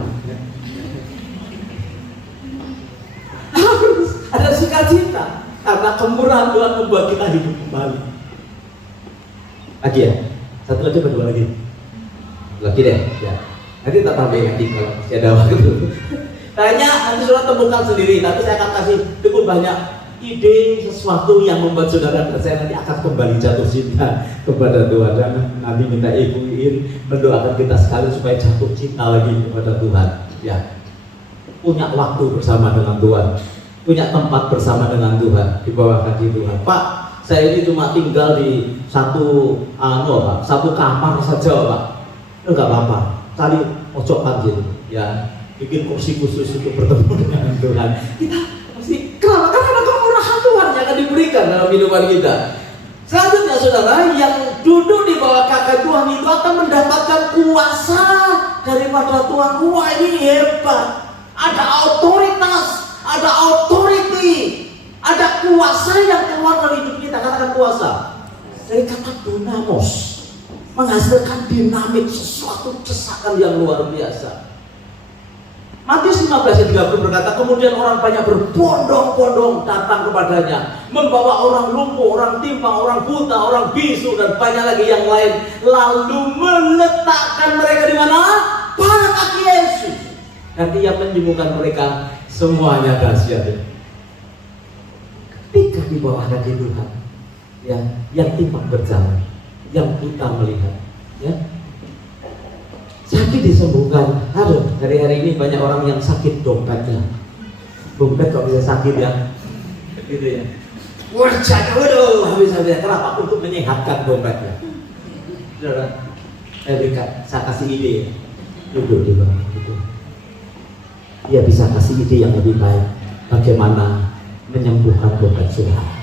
Ada sukacita karena kemurahan Tuhan membuat kita hidup kembali. Lagi ya, satu lagi, berdua lagi deh, ya. Nanti tak tambahin lagi kalau masih ada waktu. Kayaknya nanti saudara temukan sendiri, tapi saya akan kasih cukup banyak ide sesuatu yang membuat saudara dan saya nanti akan kembali jatuh cinta kepada Tuhan. Dan nanti minta Ibu Ir mendoakan kita sekali supaya jatuh cinta lagi kepada Tuhan. Ya, punya waktu bersama dengan Tuhan, punya tempat bersama dengan Tuhan di bawah kaki Tuhan. Pak, saya ini cuma tinggal di satu kamar saja, Pak. Enggak apa-apa, cari pojokan gitu, ya, bikin kursi khusus untuk bertemu dengan Tuhan. Kita pasti kenapa? Karena ada kemurahan Tuhan yang akan diberikan dalam kehidupan kita. Selanjutnya, saudara, yang duduk di bawah kaki Tuhan itu akan mendapatkan kuasa daripada Tuhan. Wah, ini hebat. Ada otoritas, ada authority, ada kuasa yang keluar dari hidup kita. Katakan kuasa. Dari kata dunamos, menghasilkan dinamik sesuatu desakan yang luar biasa. Matius 15 ayat 30 berkata, kemudian orang banyak berbondong-bondong datang kepadanya, membawa orang lumpuh, orang timpang, orang buta, orang bisu, dan banyak lagi yang lain, lalu meletakkan mereka di mana? Pada kaki Yesus. Dan dia menyembuhkan mereka semuanya dahsyat. Ketika di bawah kaki Tuhan, ya, yang timpang berjalan, yang buta melihat, ya, sakit disembuhkan. Aduh, hari-hari ini banyak orang yang sakit dompetnya. Dompet kok bisa sakit ya? Gitu ya. Wajahnya, waduh, habis-habis. Kenapa? Untuk menyehatkan dompetnya. Saudara, saya kasih ide. Duduk di bawah itu. Dia bisa kasih ide yang lebih baik. Bagaimana menyembuhkan dompet saudara.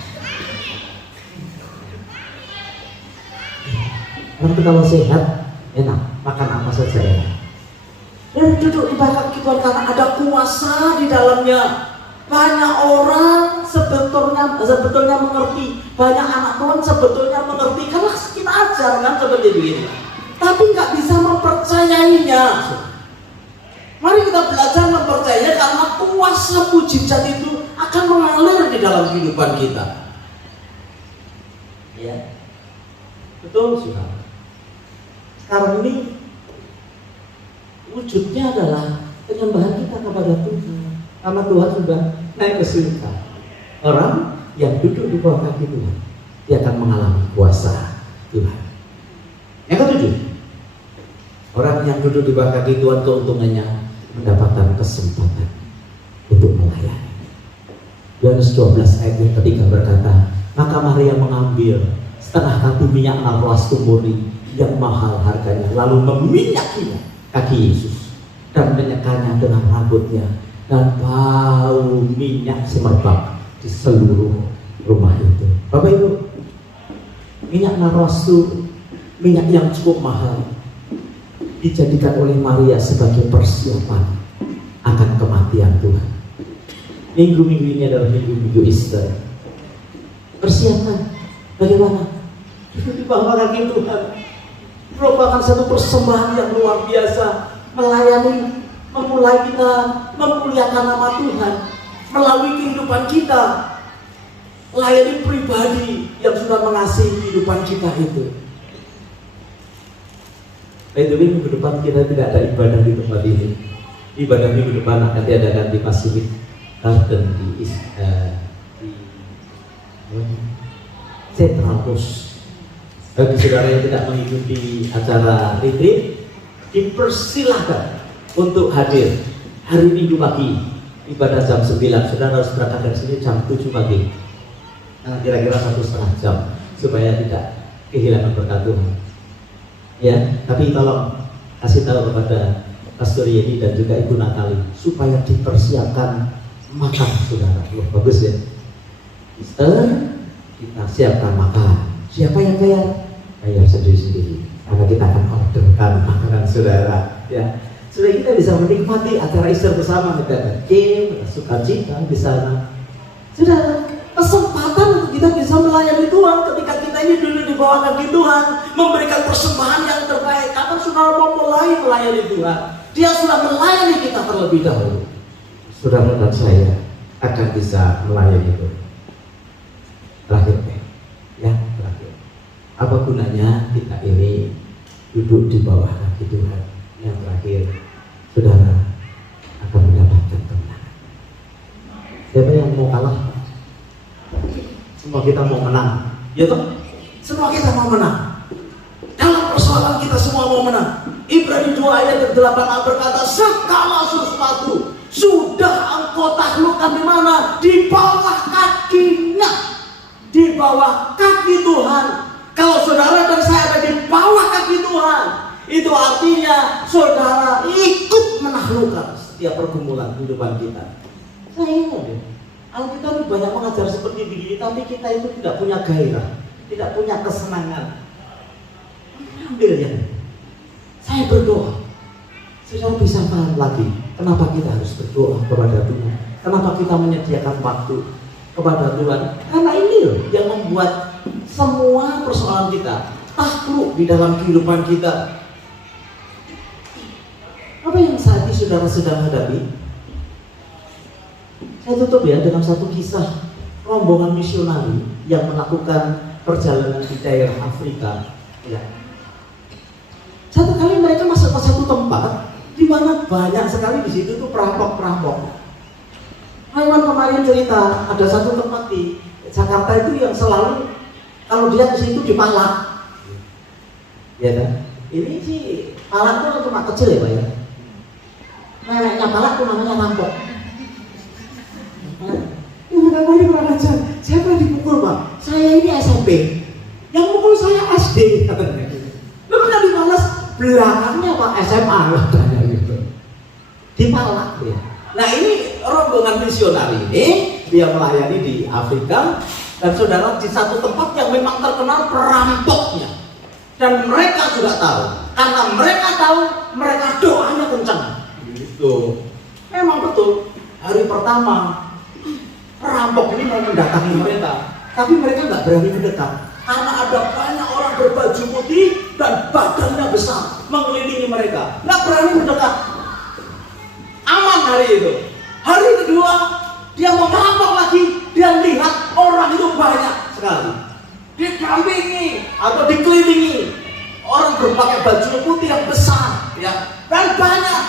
Orang itu kalau sehat, enak, makan apa saja enak. Dan duduk di bawah kaki Tuhan karena ada kuasa di dalamnya. Banyak orang sebetulnya mengerti, banyak anak Tuhan sebetulnya mengerti, karena kita ajar kan seperti begini, tapi nggak bisa mempercayainya. Mari kita belajar mempercayainya karena kuasa mujizat itu akan mengalir di dalam kehidupan kita. Ya, betul saudara. Sekarang ini wujudnya adalah penyembahan kita kepada Tuhan. Karena Tuhan sudah naik ke surga. Orang yang duduk di bawah kaki Tuhan, dia akan mengalami kuasa Tuhan. Yang ketujuh, orang yang duduk di bawah kaki Tuhan keuntungannya, mendapatkan kesempatan untuk melayani. Yohanes 12 ayat yang ketiga berkata, maka Maria mengambil setengah kanti minyak narwastu murni yang mahal harganya, lalu meminyakinya kaki Yesus dan menyekannya dengan rambutnya, dan bau minyak semerbak di seluruh rumah itu. Bapak Ibu, minyak narwastu, minyak yang cukup mahal, dijadikan oleh Maria sebagai persiapan akan kematian Tuhan. Minggu-minggu ini adalah minggu-minggu Easter. Persiapan bagaimana? Di bawah kaki Tuhan merupakan satu persembahan yang luar biasa, melayani, memulai kita memuliakan nama Tuhan melalui kehidupan kita, melayani pribadi yang sudah mengasihi kehidupan kita itu. By the way, minggu depan kita tidak ada ibadah di tempat ini. Ibadah minggu depan akan diadakan di Pacific Garden di Central Coast. Bagi saudara yang tidak mengikuti acara retreat, dipersilahkan untuk hadir hari Minggu pagi, ibadah jam 9. Saudara harus berangkat dari sini jam 7 pagi, kira-kira 1,5 jam, supaya tidak kehilangan berkat Tuhan. Ya, tapi tolong kasih tahu kepada Pastor Yeni dan juga Ibu Natali supaya dipersiapkan makan, saudara. Bagus ya. Easter kita siapkan makan. Siapa yang bayar? Bayar sendiri-sendiri, karena kita akan orderkan makanan saudara. Ya, supaya kita bisa menikmati acara Easter bersama, kita ada game, sukacita di sana. Saudara, kesempatan untuk kita bisa melayani Tuhan ketika kita ini dulu di bawah kaki Tuhan, memberikan persembahan yang terbaik. Karena saudara mau mulai melayani Tuhan, Dia sudah melayani kita terlebih dahulu. Saudara dan saya akan bisa melayani Tuhan. Terakhir, ya terakhir, apa gunanya kita ini duduk di bawah kaki Tuhan? Yang terakhir, saudara akan mendapatkan kemenangan. Siapa yang mau kalah? Semua kita mau menang, ya toh? Semua kita mau menang. Dalam persoalan kita semua mau menang. Ibrani 2 ayat 8 berkata, segala sesuatu sudah engkau taklukkan di mana? Di bawah kakinya, di bawah kaki Tuhan. Kalau saudara dan saya ada di bawah kaki Tuhan, itu artinya saudara ikut menaklukkan setiap pergumulan kehidupan kita. Saya ingat ya, Alkitab banyak mengajar seperti begini, tapi kita itu tidak punya gairah, tidak punya kesenangan. Ambil ya. Saya berdoa. Saudara bisa paham lagi kenapa kita harus berdoa kepada Tuhan, kenapa kita menyediakan waktu kepada Tuhan. Karena ini loh yang membuat semua persoalan kita takluk di dalam kehidupan kita. Apa yang saat ini saudara sedang hadapi? Saya tutup ya dengan satu kisah rombongan misionari yang melakukan perjalanan di daerah Afrika. Ya. Satu kali mereka masuk ke satu tempat di mana banyak sekali di situ tuh perampok-perampok. Hewan kemarin cerita ada satu tempat di Jakarta itu yang selalu kalau dia ke situ dipalak. Ya kan? Ini sih palak itu cuma kecil ya Pak ya. Neneknya palak itu namanya rampok. Bukan boleh kurang ajar. Saya pernah dipukul Pak. Saya ini SMP. Yang mukul saya SD katanya. Lalu nggak dibalas belakangnya Pak SMA katanya gitu. Dipalak ya. Nah ini rombongan misionari ini dia melayani di Afrika dan saudara di satu tempat yang memang terkenal perampoknya. Dan mereka juga tahu, karena mereka tahu mereka doanya kencang. Gitu. Memang betul hari pertama perampok ini mau mendatangi mereka, tapi mereka nggak berani mendekat karena ada banyak orang berbaju putih dan badannya besar mengelilingi mereka, nggak berani mendekat. Aman hari itu. Hari kedua dia mau merampok lagi, dia lihat orang itu banyak sekali, didampingi atau dikelilingi orang berpakai baju putih yang besar, ya, dan banyak.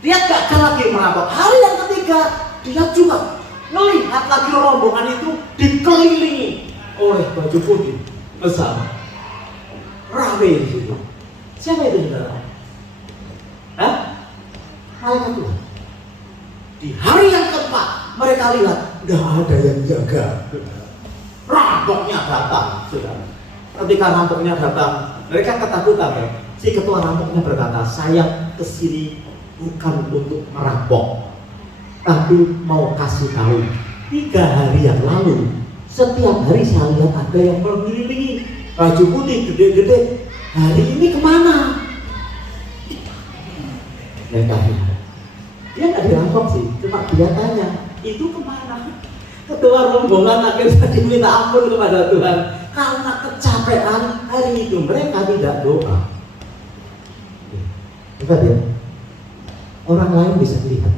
Dia gagal lagi merampok. Hari yang ketiga dia juga melihat lagi rombongan itu dikelilingi oleh baju putih besar, rame di situ. Siapa itu saudara? Hah? malaikat Tuhan. Di hari yang keempat mereka lihat nggak ada yang jaga. Rampoknya datang, saudara. Ketika rampoknya datang, mereka ketakutan. Ya? Si ketua rampoknya berkata, saya kesini bukan untuk merampok, tapi mau kasih tahu. 3 hari yang lalu, setiap hari saya lihat ada yang mengelilingi baju putih gede-gede. Hari ini kemana? Mereka dia nggak dirampok sih, cuma dia tanya, itu kemana? Ketua rombongan akhirnya diminta ampun kepada Tuhan karena kecapean hari itu mereka tidak doa. Lihat ya, orang lain bisa lihat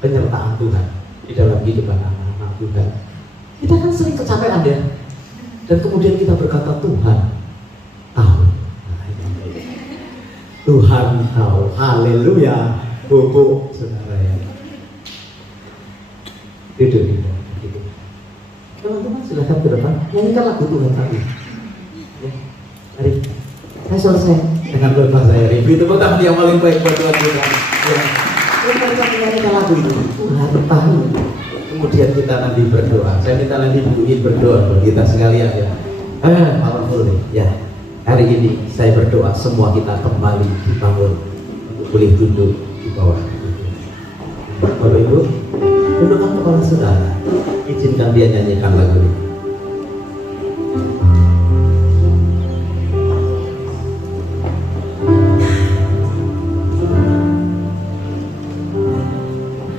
penyertaan Tuhan di dalam kehidupan anak-anak Tuhan. Kita kan sering kecapean ya, dan kemudian kita berkata Tuhan tahu. Tuhan tahu, haleluya, bubuk saudara ya. Duduk di bawah. Teman-teman silahkan ke depan, nyanyikan lagu Tuhan tadi. Ya, mari. Saya selesai dengan doa saya. Itu tepuk yang paling baik buat Tuhan kita. Ya, kita menyanyikan lagu itu. Tuhan tahu. Kemudian kita nanti berdoa. Saya minta nanti bunyi berdoa buat kita sekalian ya. Powerful nih. Ya, hari ini saya berdoa semua kita kembali dibangun untuk boleh duduk di bawah. Bapak Ibu, dudukkan kepala saudara. Izinkan dia nyanyikan lagu ini.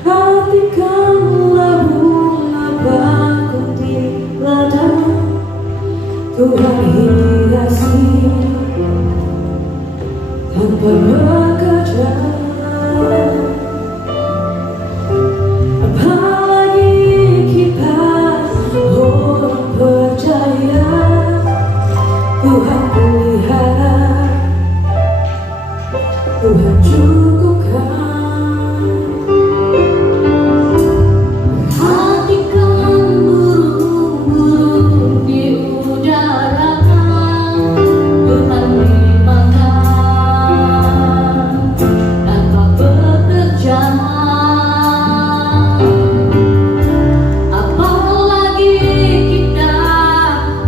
Hatikanlah bunga bakung di ladang, Tuhan hiasi tanpa bekerja. Tuhan pelihara, Tuhan cukupkan. Perhatikan burung-burung di udara, Tuhan limpahkan tanpa bekerja. Apalagi kita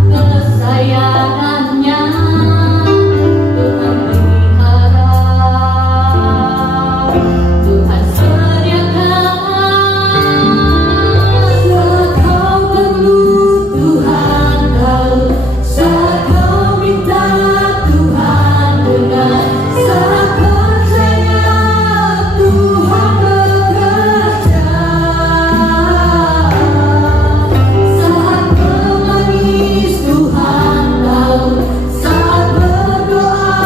kesayangannya, Tuhan pelihara, Tuhan sediakan. Saat kau perlu, Tuhan tahu. Saat kau minta, Tuhan dengar. Saat percaya, Tuhan bekerja. Saat menangis, Tuhan tahu. Saat berdoa,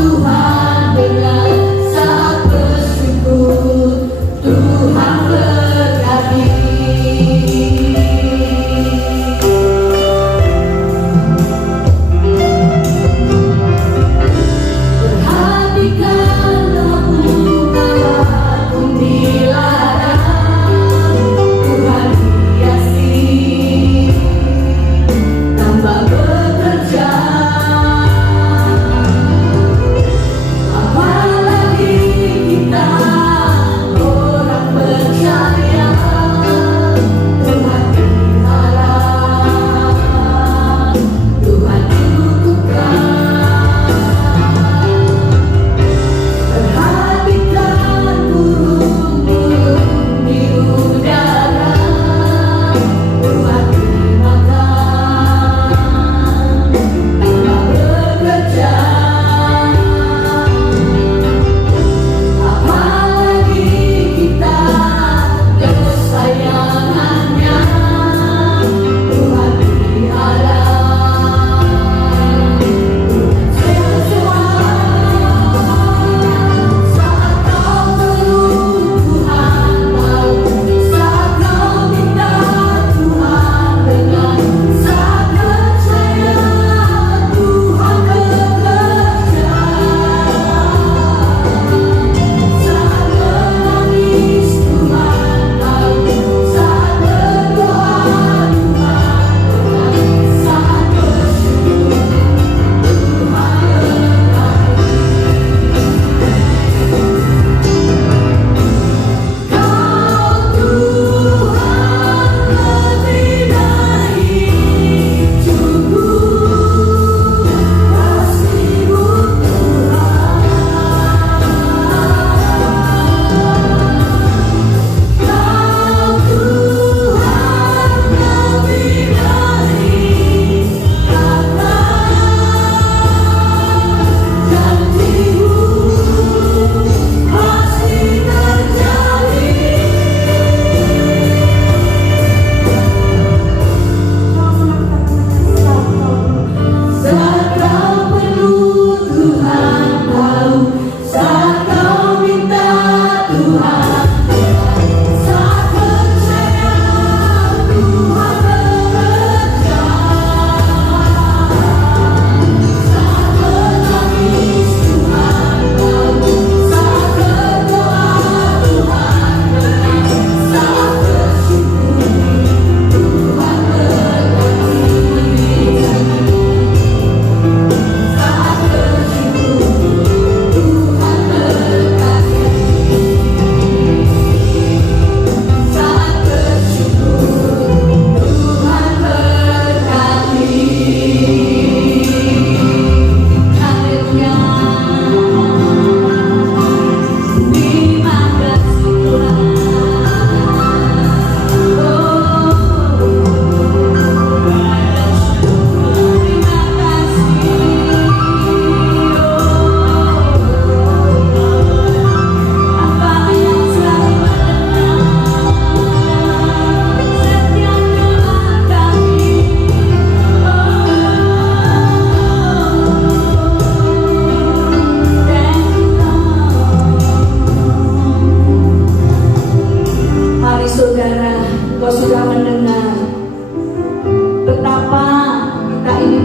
Tuhan dengar. Saat bersyukur, Tuhan berkati. Perhatikanlah bunga bakung di ladang, Tuhan hiasi tanpa bekerja. Apalagi kita orang percaya, Tuhan pelihara, Tuhan cukupkan. Perhatikan burung-burung di udara, Tuhan limpahkan tanpa bekerja. Apalagi kita kesayangannya, Tuhan pelihara, Tuhan sediakan. Saat kau perlu, Tuhan tahu. Saat kau minta, Tuhan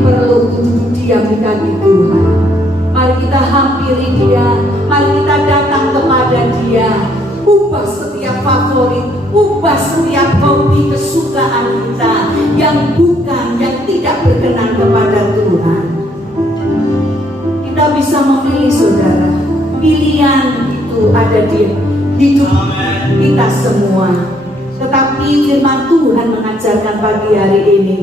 perlu duduk diam di kaki Tuhan. Mari kita hampiri Dia, mari kita datang kepada Dia. Ubah setiap favorit, ubah setiap hobi kesukaan kita yang bukan, yang tidak berkenan kepada Tuhan. Kita bisa memilih, saudara. Pilihan itu ada di hidup kita semua. Tetapi firman Tuhan mengajarkan pagi hari ini,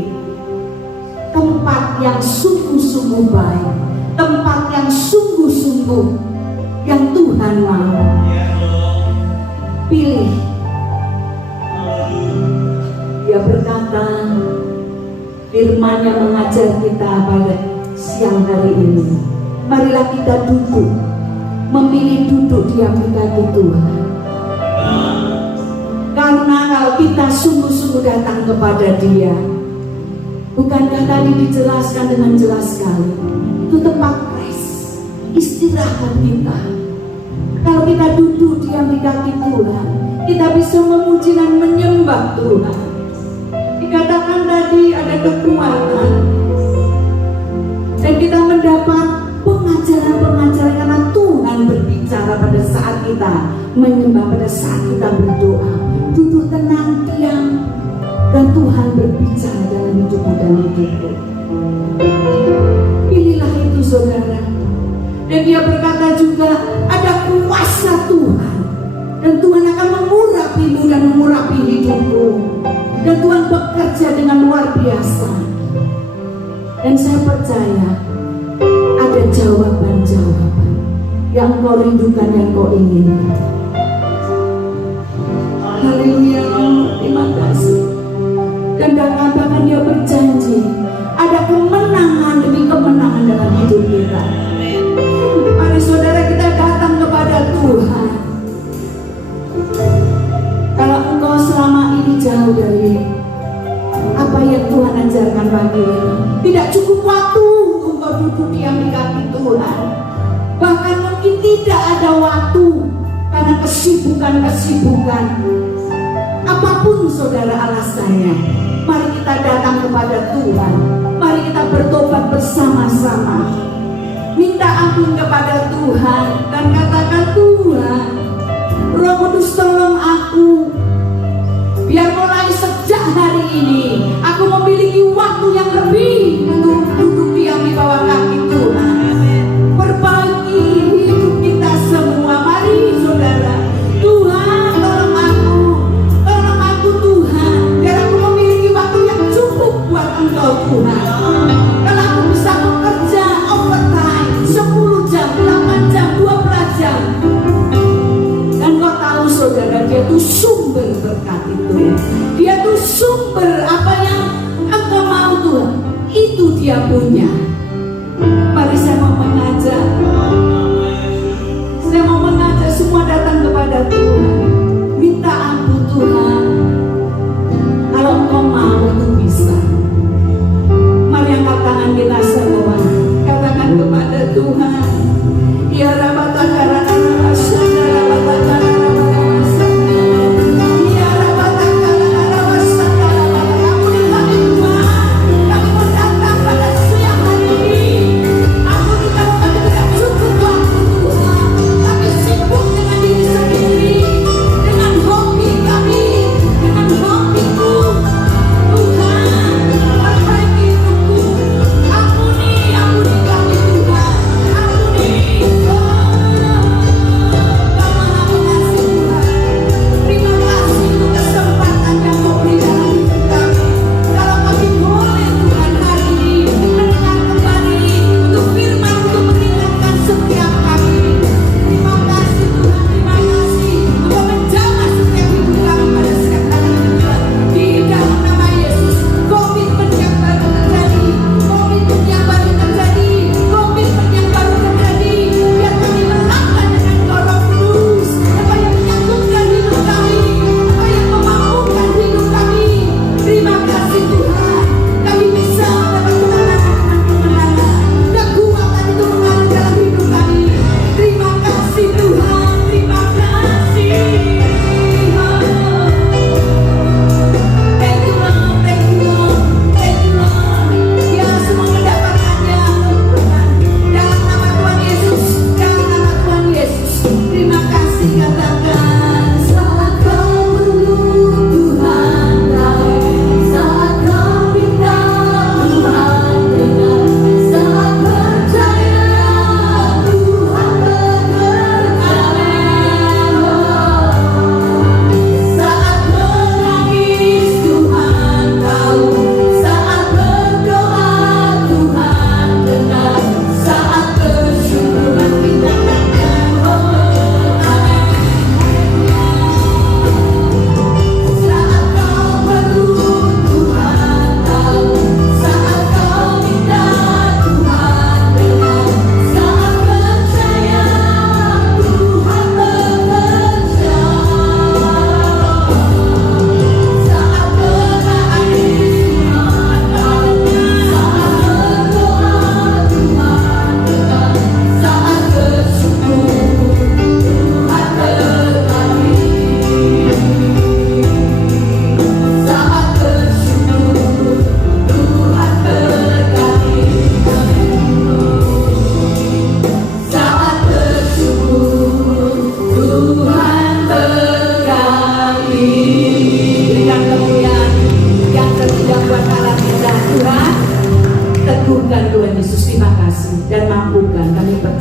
tempat yang sungguh-sungguh baik, tempat yang sungguh-sungguh yang Tuhan mau. Pilih. Dia berkata, firman yang mengajar kita pada siang hari ini, marilah kita duduk, memilih duduk diam di kaki Tuhan. Karena kalau kita sungguh-sungguh datang kepada Dia, bukankah tadi dijelaskan dengan jelas sekali, itu tempat rest, istirahat kita. Kalau kita duduk diam di kaki Tuhan, kita bisa memuji dan menyembah Tuhan. Dikatakan tadi ada kekuatan, dan kita mendapat pengajaran-pengajaran karena Tuhan berbicara pada saat kita menyembah, pada saat kita berdoa. Duduk tenang, diam, dan Tuhan berbicara dalam hidupmu dan hidupku. Pilihlah itu, saudara. Dan Dia berkata juga, ada kuasa Tuhan, dan Tuhan akan mengurapimu dan mengurapi hidupmu, dan Tuhan bekerja dengan luar biasa. Dan saya percaya ada jawaban-jawaban yang kau rindukan, yang kau inginkan. Haleluya, terima kasih. Dan bahkan Dia berjanji ada kemenangan demi kemenangan dalam hidup kita. Mari saudara, kita datang kepada Tuhan. Kalau engkau selama ini jauh dari apa yang Tuhan ajarkan pagi ini, tidak cukup waktu untuk engkau duduk diam di kaki Tuhan. Bahkan mungkin tidak ada waktu karena kesibukan. Apapun saudara alasannya, mari kita datang kepada Tuhan. Mari kita bertobat bersama-sama, minta ampun kepada Tuhan, dan katakan, Tuhan, Roh Kudus tolong aku, biar mulai sejak hari ini aku memiliki waktu yang lebih untuk duduk diam di bawah kaki Tuhan. Perbaiki hidup kita semua. Mari saudara, Tuhan tolong aku Tuhan, biar aku memiliki waktu yang cukup buat Engkau Tuhan. Kalau aku bisa bekerja overtime 10 jam, 8 jam, 12 jam, dan kau tahu saudara, Dia itu sumber berkat itu. Dia itu sumber apa yang engkau mau Tuhan, itu Dia punya. Mari saya mau mengajak semua datang kepada Tuhan, minta ampun Tuhan. Kalau engkau mau itu bisa. Mari angkat tangan kita semua, katakan kepada Tuhan, ya Rabbana Aku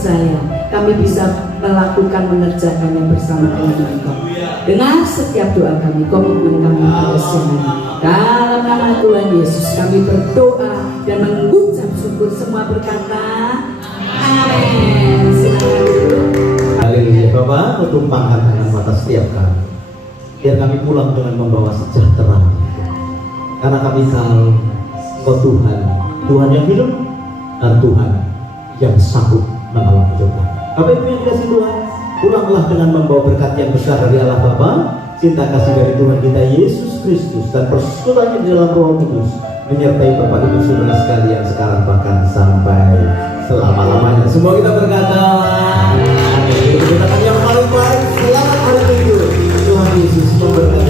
percaya kami bisa melakukan mengerjakannya bersama dengan Engkau. Dengar setiap doa kami, komitmen kami pada siang hari. Dalam nama Tuhan Yesus kami berdoa dan mengucap syukur, semua berkata amin. Silakan duduk. Haleluya. Bapak, tumpangkan tangan mata setiap kami, biar kami pulang dengan membawa sejahtera. Karena kami tahu Kau Tuhan, Tuhan yang hidup dan Tuhan yang sanggup menolong hidup kami. Apa itu yang dikasih Tuhan? Pulanglah dengan membawa berkat yang besar dari Allah Bapa, cinta kasih dari Tuhan kita Yesus Kristus, dan persekutuan di dalam Roh Kudus menyertai Bapak Ibu Saudara sekalian sekarang bahkan sampai selama-lamanya. Semua kita berkata, amin. Kita yang paling baik, selamat hari Minggu. Tuhan Yesus memberkati.